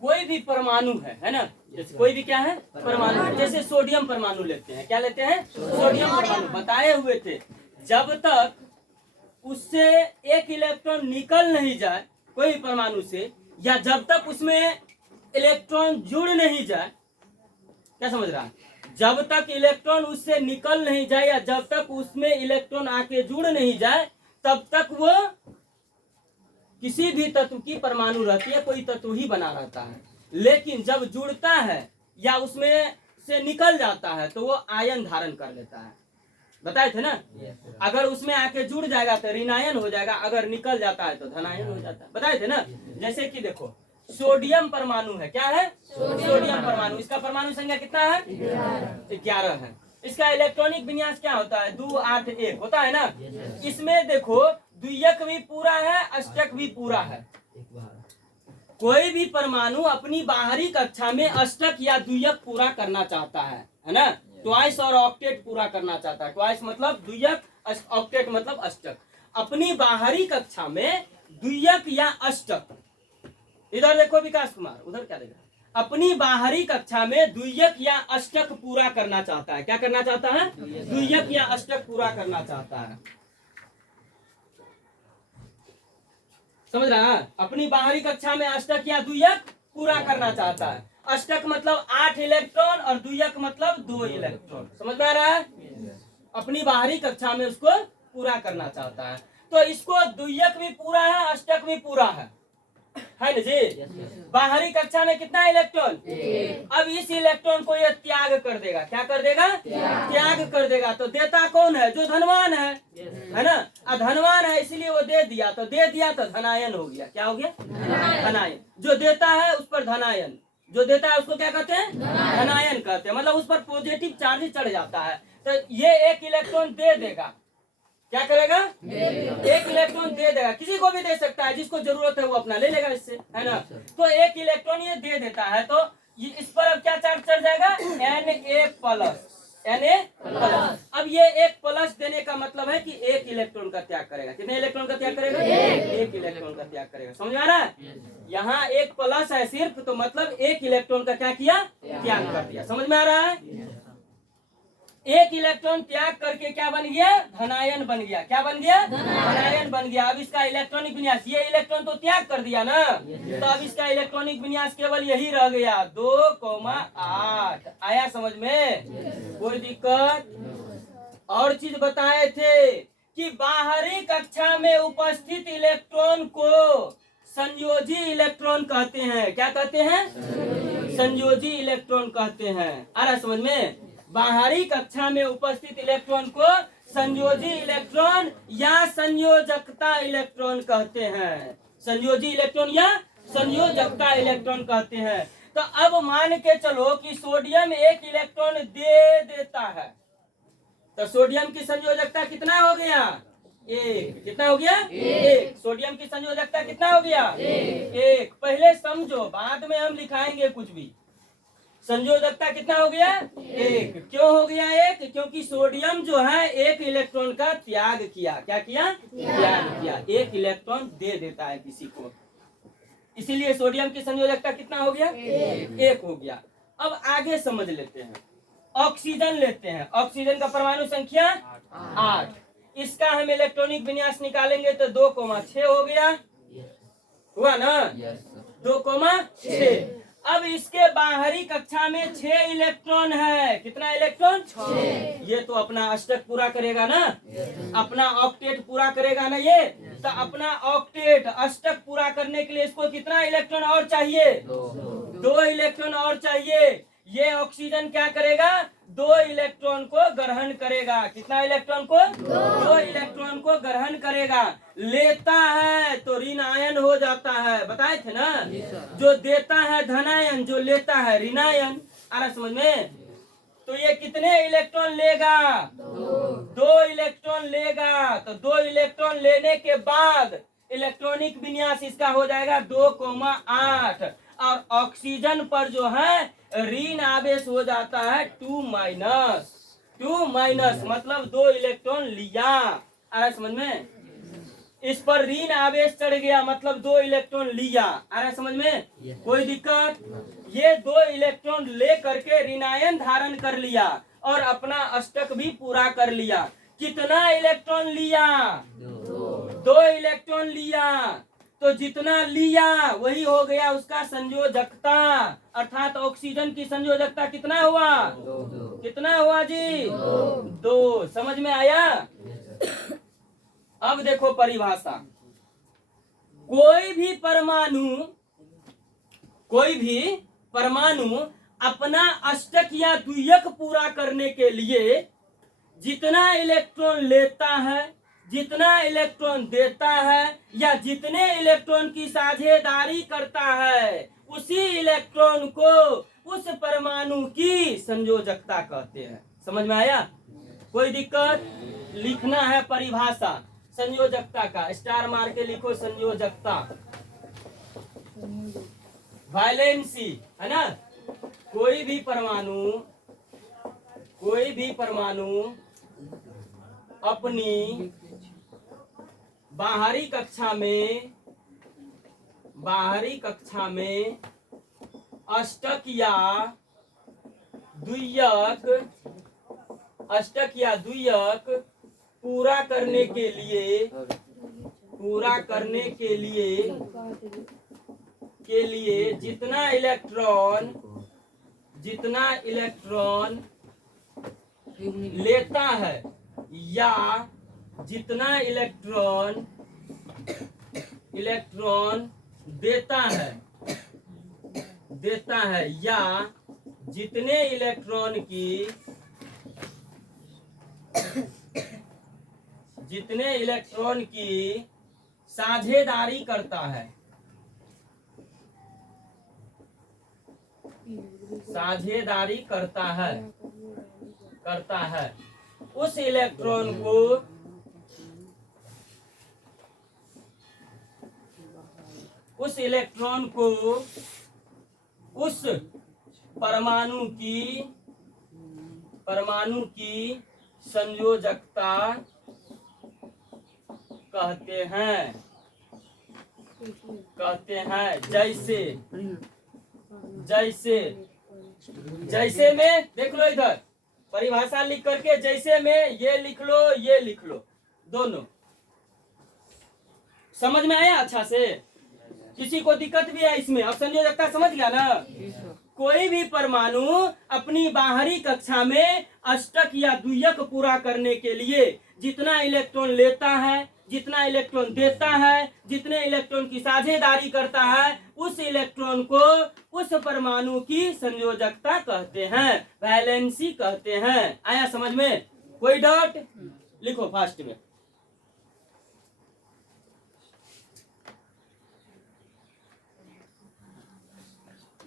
कोई भी परमाणु है ना, जैसे कोई भी क्या है परमाणु, जैसे सोडियम परमाणु लेते हैं, क्या लेते हैं सोडियम परमाणु, बताए हुए थे जब तक उससे एक इलेक्ट्रॉन निकल नहीं जाए कोई परमाणु से, या जब तक उसमें इलेक्ट्रॉन जुड़ नहीं जाए, क्या समझ रहा है, जब तक इलेक्ट्रॉन उससे निकल नहीं जाए या जब तक उसमें इलेक्ट्रॉन आके जुड़ नहीं जाए, तब तक वो किसी भी तत्व की परमाणु रहती है, कोई तत्व ही बना रहता है। लेकिन जब जुड़ता है या उसमें से निकल जाता है तो वो आयन धारण कर लेता है, बताए थे ना। अगर उसमें आके जुड़ जाएगा तो ऋणायन हो जाएगा, अगर निकल जाता है तो धनायन हो जाता है, बताए थे ना। जैसे कि देखो सोडियम परमाणु है, क्या है सोडियम परमाणु, इसका परमाणु संख्या कितना है 11 है। इसका इलेक्ट्रॉनिक विन्यास क्या होता है 2 8 1 होता है ना। इसमें देखो द्वियक भी पूरा है, अष्टक भी पूरा है। कोई भी परमाणु अपनी बाहरी कक्षा में अष्टक या द्वियक पूरा करना चाहता है ना, ट्वाइस और ऑक्टेट पूरा करना चाहता है। ट्वाइस मतलब द्वियक, ऑक्टेट मतलब अष्टक। अपनी बाहरी कक्षा में द्वियक या अष्टक, इधर देखो विकास कुमार, उधर क्या देगा, अपनी बाहरी कक्षा में द्वियक या अष्टक पूरा करना चाहता है। क्या करना चाहता है द्वियक या अष्टक पूरा करना चाहता है, समझ रहा है। अपनी बाहरी कक्षा में अष्टक या द्वियक पूरा करना चाहता है। अष्टक मतलब 8 इलेक्ट्रॉन और द्वियक मतलब 2 इलेक्ट्रॉन, समझ में आ रहा है। अपनी बाहरी कक्षा में उसको पूरा करना चाहता है, तो इसको द्वियक भी पूरा है, अष्टक भी पूरा है ना जी। बाहरी कक्षा में कितना इलेक्ट्रॉन, अब इस इलेक्ट्रॉन को ये त्याग कर देगा, क्या कर देगा त्याग कर देगा। तो देता कौन है, जो धनवान है ना, धनवान है इसलिए वो दे दिया, तो धनायन हो गया। क्या हो गया धनायन। जो देता है उस पर धनायन, जो देता है उसको क्या कहते हैं धनायन कहते हैं, मतलब उस पर पॉजिटिव चार्ज चढ़ जाता है। तो ये एक इलेक्ट्रॉन दे देगा, क्या करेगा एक इलेक्ट्रॉन दे देगा, किसी को भी दे सकता है, जिसको जरूरत है वो अपना ले लेगा इससे, है ना। तो एक इलेक्ट्रॉन ये दे देता है, तो ये इस पर अब क्या चार्ज चढ़ जाएगा Na+। अब ये एक प्लस देने का मतलब है कि एक इलेक्ट्रॉन का त्याग करेगा। कितने इलेक्ट्रॉन का त्याग करेगा एक इलेक्ट्रॉन का त्याग करेगा, समझ में आ रहा है। यहाँ एक प्लस है सिर्फ, तो मतलब एक इलेक्ट्रॉन का क्या किया त्याग कर दिया, समझ में आ रहा है। एक इलेक्ट्रॉन त्याग करके क्या बन गया धनायन बन गया, क्या बन गया धनायन बन गया। अब इसका इलेक्ट्रॉनिक विन्यास, ये इलेक्ट्रॉन तो त्याग कर दिया ना, तो अब इसका इलेक्ट्रॉनिक विन्यास केवल यही रह गया 2,8। आया समझ में, कोई दिक्कत। और चीज बताए थे कि बाहरी कक्षा में उपस्थित इलेक्ट्रॉन को संयोजी इलेक्ट्रॉन कहते हैं। क्या कहते हैं संयोजी इलेक्ट्रॉन कहते हैं। आ रहा समझ में। बाहरी कक्षा में उपस्थित इलेक्ट्रॉन को संयोजी इलेक्ट्रॉन या संयोजकता इलेक्ट्रॉन कहते हैं। संयोजी इलेक्ट्रॉन या संयोजकता इलेक्ट्रॉन कहते हैं। तो अब मान के चलो कि सोडियम एक इलेक्ट्रॉन दे देता है, तो सोडियम की संयोजकता कितना हो गया एक। कितना हो गया एक। सोडियम की संयोजकता कितना हो गया एक। पहले समझो, बाद में हम लिखाएंगे कुछ भी। संयोजकता कितना हो गया एक। क्यों हो गया एक, क्योंकि सोडियम जो है एक इलेक्ट्रॉन का त्याग किया। क्या किया त्याग किया, एक इलेक्ट्रॉन दे देता है किसी को, इसीलिए सोडियम की संयोजकता कितना हो गया एक हो गया। अब आगे समझ लेते हैं, ऑक्सीजन लेते हैं। ऑक्सीजन का परमाणु संख्या 8। इसका हम इलेक्ट्रॉनिक विन्यास निकालेंगे तो 2,6 हो गया, हुआ ना 2,6। अब इसके बाहरी कक्षा में 6 इलेक्ट्रॉन है। कितना इलेक्ट्रॉन 6। ये तो अपना अष्टक पूरा करेगा ना, अपना ऑक्टेट पूरा करेगा ना ये। तो अपना ऑक्टेट अष्टक पूरा करने के लिए इसको कितना इलेक्ट्रॉन और चाहिए 2 इलेक्ट्रॉन और चाहिए। ये ऑक्सीजन क्या करेगा 2 इलेक्ट्रॉन को ग्रहण करेगा। कितना इलेक्ट्रॉन को 2 इलेक्ट्रॉन को ग्रहण करेगा। लेता है तो ऋणायन हो जाता है, बताए थे ना। जो देता है धनायन, जो लेता है ऋणायन। आ रहा समझ में। तो ये कितने इलेक्ट्रॉन लेगा 2 इलेक्ट्रॉन लेगा। तो 2 इलेक्ट्रॉन लेने के बाद इलेक्ट्रॉनिक विन्यास इसका हो जाएगा 2,8। और ऑक्सीजन पर जो है ऋण आवेश हो जाता है 2 माइनस, मतलब 2 इलेक्ट्रॉन लिया। आ रहा समझ में। इस पर ऋण आवेश चढ़ गया, मतलब 2 इलेक्ट्रॉन लिया। आ रहा है समझ में? कोई दिक्कत? ये 2 इलेक्ट्रॉन ले करके ऋणायन धारण कर लिया और अपना अष्टक भी पूरा कर लिया। कितना इलेक्ट्रॉन लिया? 2 इलेक्ट्रॉन लिया। तो जितना लिया वही हो गया उसका संयोजकता, अर्थात ऑक्सीजन की संयोजकता कितना हुआ? कितना हुआ जी? 2। समझ में आया? अब देखो परिभाषा। कोई भी परमाणु अपना अष्टक या द्वियक पूरा करने के लिए जितना इलेक्ट्रॉन लेता है, जितना इलेक्ट्रॉन देता है या जितने इलेक्ट्रॉन की साझेदारी करता है, उसी इलेक्ट्रॉन को उस परमाणु की संयोजकता कहते हैं। समझ में आया? कोई दिक्कत? लिखना है परिभाषा संयोजकता का, स्टार मार के लिखो संयोजकता। वैलेंसी है ना? कोई भी परमाणु अपनी बाहरी कक्षा में अष्टक या द्वियक पूरा करने के लिए जितना इलेक्ट्रॉन लेता है या जितना इलेक्ट्रॉन देता है या जितने इलेक्ट्रॉन की साझेदारी करता है उस इलेक्ट्रॉन को उस परमाणु की संयोजकता कहते हैं। जैसे में देख लो, इधर परिभाषा लिख करके जैसे में ये लिख लो दोनों। समझ में आया अच्छा से? किसी को दिक्कत भी है इसमें? अब संयोजकता समझ गया ना? कोई भी परमाणु अपनी बाहरी कक्षा में अष्टक या द्वियक पूरा करने के लिए जितना इलेक्ट्रॉन लेता है, जितना इलेक्ट्रॉन देता है, जितने इलेक्ट्रॉन की साझेदारी करता है, उस इलेक्ट्रॉन को उस परमाणु की संयोजकता कहते हैं, वैलेंसी कहते हैं। आया समझ में? कोई डाउट? लिखो फास्ट में।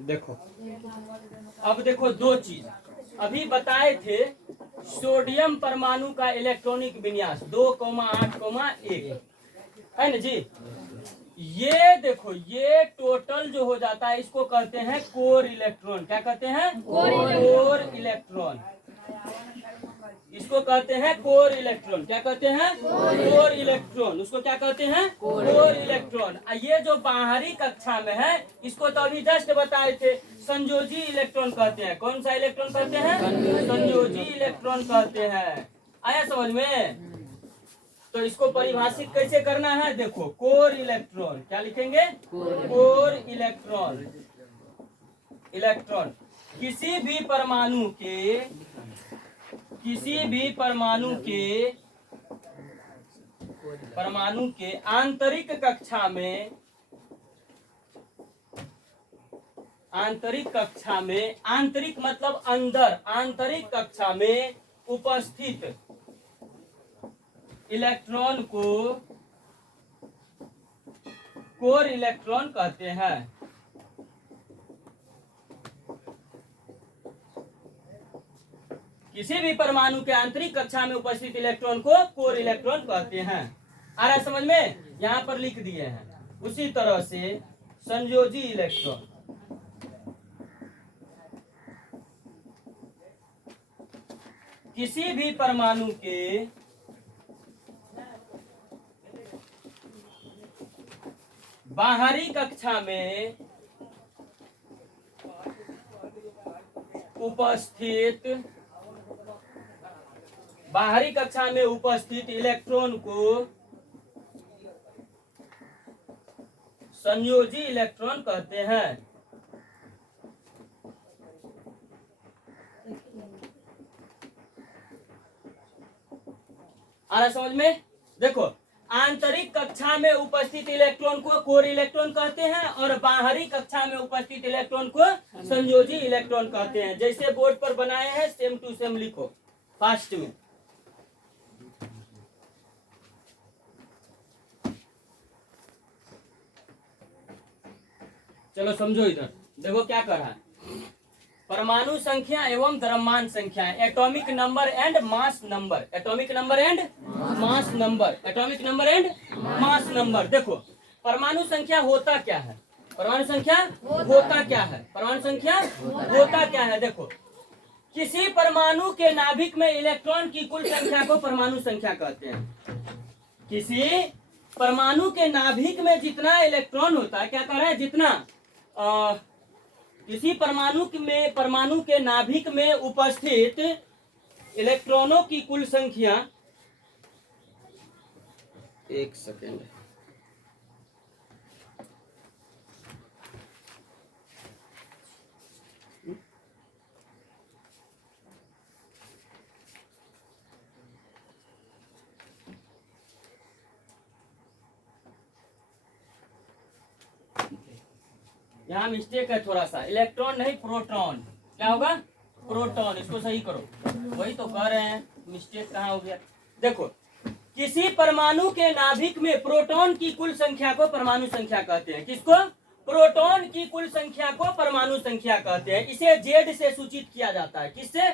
देखो, अब देखो 2 चीज अभी बताए थे। सोडियम परमाणु का इलेक्ट्रॉनिक विन्यास 2,8,1 है ना जी? ये देखो, ये टोटल जो हो जाता है इसको कहते हैं कोर इलेक्ट्रॉन। क्या कहते हैं? Core electron. इसको कहते हैं कोर इलेक्ट्रॉन। क्या कहते हैं? Core electron. उसको क्या कहते हैं? Core electron. ये जो बाहरी कक्षा में है इसको तो अभी जस्ट बताए थे, संयोजी इलेक्ट्रॉन कहते हैं। कौन सा इलेक्ट्रॉन कहते हैं? संयोजी इलेक्ट्रॉन कहते हैं। आया समझ में? तो इसको परिभाषित कैसे करना है? देखो, कोर इलेक्ट्रॉन क्या लिखेंगे? Core electron. किसी भी परमाणु के आंतरिक कक्षा में आंतरिक मतलब अंदर, आंतरिक कक्षा में उपस्थित इलेक्ट्रॉन को कोर इलेक्ट्रॉन कहते हैं। किसी भी परमाणु के आंतरिक कक्षा में उपस्थित इलेक्ट्रॉन को कोर इलेक्ट्रॉन कहते हैं। आ रहा है समझ में? यहाँ पर लिख दिए हैं। उसी तरह से संयोजी इलेक्ट्रॉन, किसी भी परमाणु के बाहरी कक्षा में उपस्थित इलेक्ट्रॉन को संयोजी इलेक्ट्रॉन कहते हैं। आ रहा समझ में? देखो, आंतरिक कक्षा में उपस्थित इलेक्ट्रॉन को कोर इलेक्ट्रॉन कहते हैं और बाहरी कक्षा में उपस्थित इलेक्ट्रॉन को संयोजी इलेक्ट्रॉन कहते हैं। जैसे बोर्ड पर बनाए हैं सेम टू सेम लिखो फास्ट में। चलो समझो, इधर देखो क्या कर रहा है। परमाणु संख्या एवं द्रव्यमान संख्या, atomic number and mass number, atomic number and mass number, atomic number and mass number. देखो, परमाणु संख्या होता क्या है? परमाणु संख्या होता क्या है? परमाणु संख्या होता क्या है? देखो, किसी परमाणु के नाभिक में इलेक्ट्रॉन की कुल संख्या को परमाणु संख्या कहते हैं। किसी परमाणु के नाभिक में जितना इलेक्ट्रॉन होता है, क्या कह रहे हैं? जितना किसी परमाणु के नाभिक में उपस्थित इलेक्ट्रॉनों की कुल संख्या, एक सेकेंड, यहाँ मिस्टेक है थोड़ा सा, इलेक्ट्रॉन नहीं प्रोटॉन। क्या होगा? प्रोटॉन। इसको सही करो, वही तो कह रहे हैं, मिस्टेक कहाँ हो गया। देखो, किसी परमाणु के नाभिक में प्रोटॉन की कुल संख्या को परमाणु संख्या कहते हैं। किसको? प्रोटॉन की कुल संख्या को परमाणु संख्या कहते हैं। इसे जेड से सूचित किया जाता है। किससे?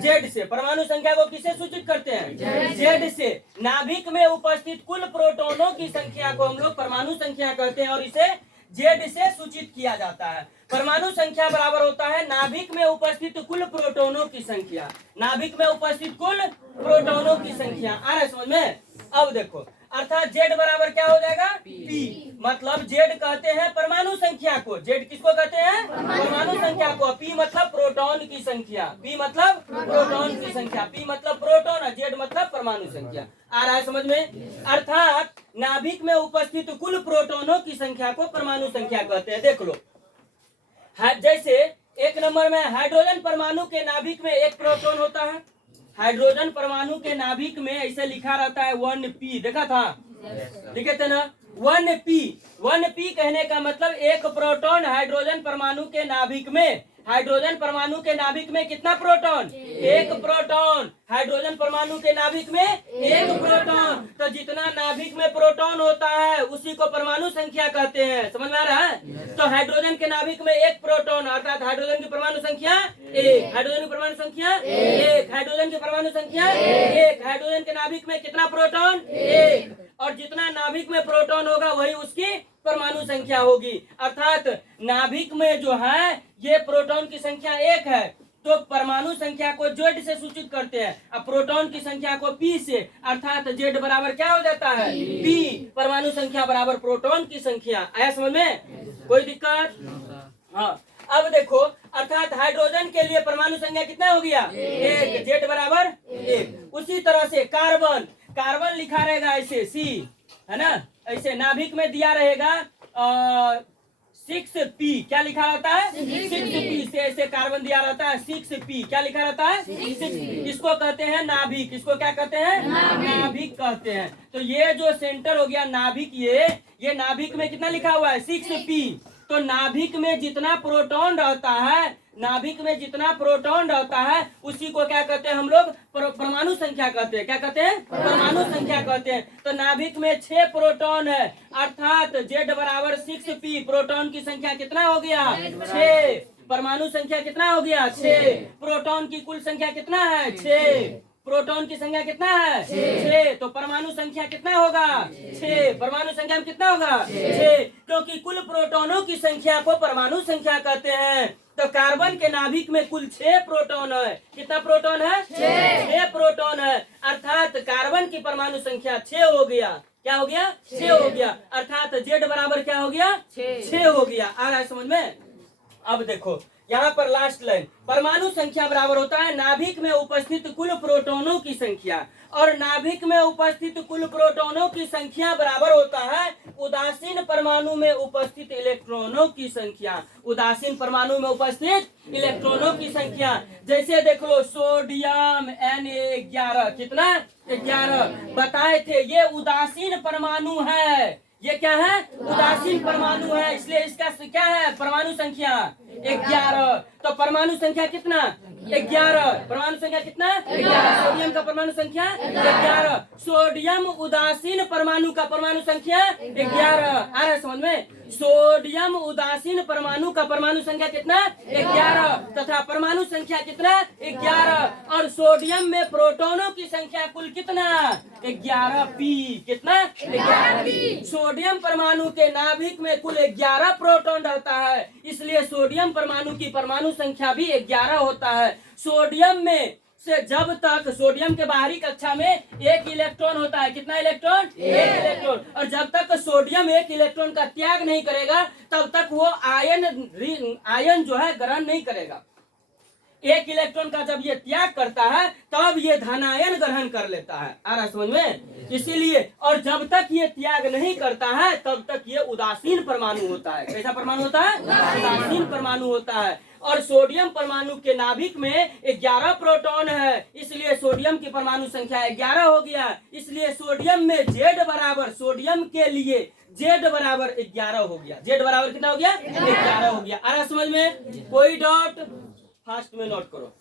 जेड से। परमाणु संख्या को किससे सूचित करते हैं? जेड से। नाभिक में उपस्थित कुल प्रोटॉनों की संख्या को हम लोग परमाणु संख्या कहते हैं और इसे जेड से सूचित किया जाता है। परमाणु संख्या बराबर होता है नाभिक में उपस्थित कुल प्रोटॉनों की संख्या। नाभिक में उपस्थित कुल प्रोटॉनों की संख्या। आ रहा है समझ में? अब देखो, अर्थात जेड बराबर क्या हो जाएगा? पी। मतलब जेड कहते हैं परमाणु संख्या को। जेड किसको कहते हैं? परमाणु संख्या को। पी मतलब प्रोटॉन की संख्या। पी मतलब प्रोटॉन की संख्या। पी मतलब प्रोटॉन और जेड मतलब परमाणु संख्या। आ रहा है समझ में? अर्थात नाभिक में उपस्थित कुल प्रोटॉनों की संख्या को परमाणु संख्या कहते हैं। देख लो, जैसे एक नंबर में हाइड्रोजन परमाणु के नाभिक में एक प्रोटॉन होता है। हाइड्रोजन परमाणु के नाभिक में ऐसे लिखा रहता है 1p। देखा था? लिखे थे ना? 1p। 1p कहने का मतलब एक प्रोटॉन हाइड्रोजन परमाणु के नाभिक में। हाइड्रोजन परमाणु के नाभिक में कितना प्रोटॉन? एक प्रोटॉन। हाइड्रोजन परमाणु के नाभिक में एक प्रोटॉन। तो जितना नाभिक में प्रोटॉन होता है उसी को परमाणु संख्या कहते हैं। समझ में आ रहा है? तो हाइड्रोजन के नाभिक में एक प्रोटॉन, अर्थात हाइड्रोजन की परमाणु संख्या एक। हाइड्रोजन की परमाणु संख्या एक। हाइड्रोजन की परमाणु संख्या एक। हाइड्रोजन के नाभिक में कितना प्रोटॉन? एक। और जितना नाभिक में प्रोटॉन होगा वही उसकी परमाणु संख्या होगी। अर्थात नाभिक में जो है ये प्रोटॉन की संख्या एक है, तो परमाणु संख्या को जेड से सूचित करते हैं। अब प्रोटॉन की संख्या को पी से, अर्थात जेड बराबर क्या हो जाता है? पी। परमाणु संख्या बराबर प्रोटॉन की संख्या। आया समझ में? कोई दिक्कत? हाँ। अब देखो, अर्थात हाइड्रोजन के लिए परमाणु संख्या कितना हो गया? एक। जेड बराबर एक। उसी तरह से कार्बन, कार्बन लिखा रहेगा ऐसे सी, है ना? ऐसे नाभिक में दिया रहेगा 6p। क्या लिखा रहता है? 6p से ऐसे कार्बन दिया रहता है 6p। क्या लिखा रहता है? 6p। इसको कहते हैं नाभिक। इसको क्या कहते हैं? नाभिक कहते हैं। तो ये जो सेंटर हो गया नाभिक, ये नाभिक में कितना लिखा हुआ है? 6p। तो नाभिक में जितना प्रोटॉन रहता है, नाभिक में जितना प्रोटॉन रहता है उसी को क्या कहते हैं हम लोग? परमाणु संख्या कहते हैं। क्या कहते हैं? परमाणु संख्या कहते हैं। तो नाभिक में 6 प्रोटॉन है, अर्थात जेड बराबर 6p। प्रोटॉन की संख्या कितना हो गया? 6। परमाणु संख्या कितना हो गया? 6। प्रोटॉन की कुल संख्या कितना है? 6। प्रोटॉन की संख्या कितना है? 6। तो परमाणु संख्या कितना होगा? 6। परमाणु संख्या में कितना होगा? 6। क्योंकि कुल प्रोटॉनों की संख्या को परमाणु संख्या कहते हैं। तो कार्बन के नाभिक में कुल 6 प्रोटॉन है। कितना प्रोटॉन है? 6 प्रोटॉन है। अर्थात कार्बन की परमाणु संख्या 6 हो गया। क्या हो गया? 6 हो गया। अर्थात जेड बराबर क्या हो गया? 6 हो गया। आ रहा है समझ में? अब देखो यहाँ पर लास्ट लाइन, परमाणु संख्या बराबर होता है नाभिक में उपस्थित कुल प्रोटॉनों की संख्या, और नाभिक में उपस्थित कुल प्रोटॉनों की संख्या बराबर होता है उदासीन परमाणु में उपस्थित इलेक्ट्रॉनों की संख्या। उदासीन परमाणु में उपस्थित इलेक्ट्रॉनों की संख्या। जैसे देख लो सोडियम Na11 कितना? 11 बताए थे, ये उदासीन परमाणु है। ये क्या है? उदासीन परमाणु है, इसलिए इसका क्या है? परमाणु संख्या 11। तो परमाणु संख्या कितना? 11। परमाणु संख्या कितना? 11। सोडियम का परमाणु संख्या 11। सोडियम उदासीन परमाणु का परमाणु संख्या 11। आ रहा है समझ में? सोडियम उदासीन परमाणु का परमाणु संख्या कितना? 11 तथा परमाणु संख्या कितना? 11। और सोडियम में प्रोटॉनों की संख्या कुल कितना? 11 पी। कितना? 11 पी। सोडियम परमाणु के नाभिक में कुल 11 प्रोटॉन रहता है, इसलिए सोडियम परमाणु की परमाणु संख्या भी 11 होता है। सोडियम में से जब तक सोडियम के बाहरी कक्षा में 1 इलेक्ट्रॉन होता है, कितना इलेक्ट्रॉन? 1 इलेक्ट्रॉन। और जब तक सोडियम 1 इलेक्ट्रॉन का त्याग नहीं करेगा तब तक वो आयन जो है ग्रहण नहीं करेगा। 1 इलेक्ट्रॉन का जब ये त्याग करता है तब ये धनायन ग्रहण कर लेता है। आ रहा समझ में? इसीलिए, और जब तक ये त्याग नहीं करता है तब तक ये उदासीन परमाणु होता है। कैसा परमाणु होता है? उदासीन परमाणु होता है। और सोडियम परमाणु के नाभिक में 11 प्रोटॉन है, इसलिए सोडियम की परमाणु संख्या 11 हो गया। इसलिए सोडियम में जेड बराबर, सोडियम के लिए जेड बराबर 11 हो गया। जेड बराबर कितना हो गया? 11 हो गया। आ रहा समझ में? कोई डाउट? फास्ट में नोट करो।